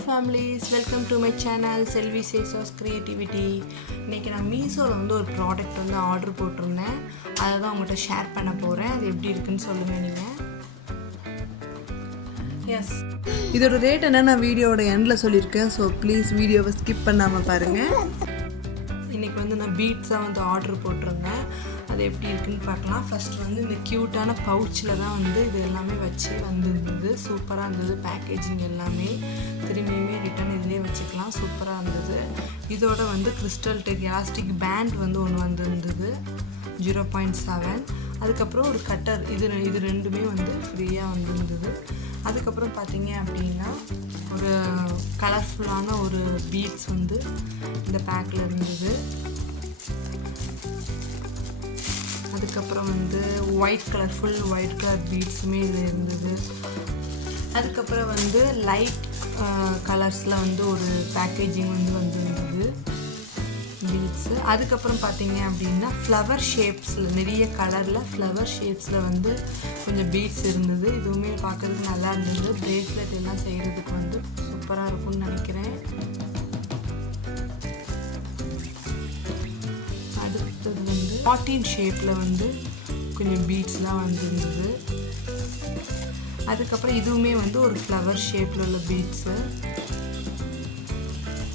families, welcome to my channel Selvi Says Creativity. இன்னைக்கு நான் மீஷோல வந்து ஒரு ப்ராடக்ட் வந்து ஆர்டர் போட்டிருந்தேன். அதை தான் உங்கள்கிட்ட ஷேர் பண்ண போகிறேன். அது எப்படி இருக்குன்னு சொல்லுங்கள் நீங்கள். எஸ், இதோட ரேட் என்ன நான் வீடியோட எண்டில் சொல்லியிருக்கேன். ஸோ ப்ளீஸ் வீடியோவை ஸ்கிப் பண்ணாமல் பாருங்கள். இன்றைக்கி வந்து நான் பீட்ஸாக வந்து ஆர்டர் போட்டிருந்தேன். அது எப்படி இருக்குன்னு பார்க்கலாம். ஃபஸ்ட்டு வந்து இந்த க்யூட்டான பவுச்சில் தான் வந்து இது எல்லாமே வச்சு வந்துருந்தது. சூப்பராக இருந்தது பேக்கேஜிங் எல்லாமே. திரும்பியுமே ரிட்டன் இதிலே வச்சுக்கலாம். சூப்பராக இருந்தது. இதோட வந்து கிறிஸ்டல் டெக் எலாஸ்டிக் பேண்ட் வந்து ஒன்று வந்துருந்தது 0.7. அதுக்கப்புறம் ஒரு கட்டர், இது ரெண்டுமே வந்து ஃப்ரீயாக வந்துருந்தது. அதுக்கப்புறம் பார்த்தீங்க அப்படின்னா ஒரு கலர்ஃபுல்லான ஒரு பீட்ஸ் வந்து இந்த பேக்கில் இருந்தது. அதுக்கப்புறம் வந்து ஃபுல் ஒயிட் கலர் பீட்ஸுமே இதில் இருந்தது. அதுக்கப்புறம் வந்து லைட் கலர்ஸில் வந்து ஒரு பேக்கேஜிங் வந்து வந்துருந்தது பீட்ஸு. அதுக்கப்புறம் பார்த்தீங்க அப்படின்னா ஃப்ளவர் ஷேப்ஸில் நிறைய கலரில் ஃப்ளவர் ஷேப்ஸில் வந்து கொஞ்சம் பீட்ஸ் இருந்தது. இதுவுமே பார்க்குறதுக்கு நல்லா இருந்தது. பிரேஸ்லெட் எல்லாம் செய்கிறதுக்கு வந்து சூப்பராக இருக்கும்னு நினைக்கிறேன். அடுத்தது வந்து 14 ஷேப்பில் வந்து கொஞ்சம் பீட்ஸ்லாம் வந்துருந்தது. அதுக்கப்புறம் இதுவுமே வந்து ஒரு ஃப்ளவர் ஷேப்பில் உள்ள பீட்ஸு.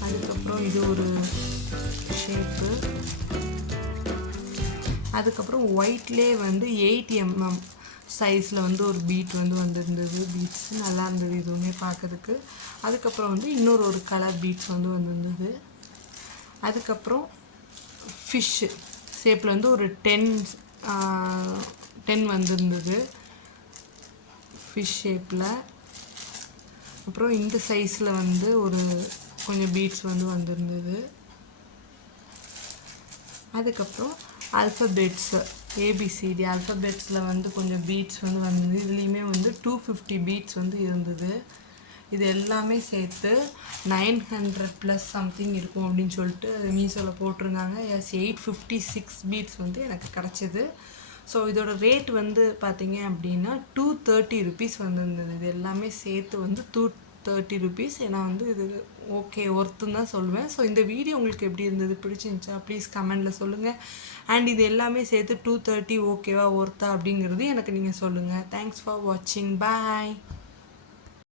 அதுக்கப்புறம் இது ஒரு ஷேப்பு. அதுக்கப்புறம் ஒயிட்லேயே வந்து 8 mm சைஸில் வந்து ஒரு பீட் வந்து வந்திருந்தது. பீட்ஸ் நல்லா இருந்தது இதுவுமே பார்க்கறதுக்கு. அதுக்கப்புறம் வந்து இன்னொரு கலர் பீட்ஸ் வந்து வந்திருந்தது. அதுக்கப்புறம் ஃபிஷ்ஷு ஷேப்பில் வந்து ஒரு 10 வந்திருந்தது ஃபிஷ் ஷேப்பில். அப்புறம் இந்த சைஸில் வந்து ஒரு கொஞ்சம் பீட்ஸ் வந்து வந்திருந்தது. அதுக்கப்புறம் ஆல்ஃபபெட்ஸு ABCD ஆல்ஃபபெட்ஸில் வந்து கொஞ்சம் பீட்ஸ் வந்து வந்தது. இதுலேயுமே வந்து 250 பீட்ஸ் வந்து இருந்தது. இது எல்லாமே சேர்த்து 900+ சம்திங் இருக்கும் அப்படின்னு சொல்லிட்டு மீஷோவில் போட்டிருந்தாங்க. எஸ், 856 பீட்ஸ் வந்து எனக்கு கிடச்சிது. ஸோ இதோட ரேட் வந்து பார்த்தீங்க அப்படின்னா 230 ருபீஸ் வந்துருந்தது. இது எல்லாமே சேர்த்து வந்து 230 ருபீஸ். ஏன்னா வந்து இது ஓகே ஒர்த்துன்னு தான் சொல்லுவேன். ஸோ இந்த வீடியோ உங்களுக்கு எப்படி இருந்தது, பிடிச்சிருந்துச்சா ப்ளீஸ் கமெண்டில் சொல்லுங்கள். அண்ட் இது எல்லாமே சேர்த்து 230 ஓகேவா ஒர்த்தா அப்படிங்கிறது எனக்கு நீங்கள் சொல்லுங்கள். தேங்க்ஸ் ஃபார் வாட்சிங். பாய்.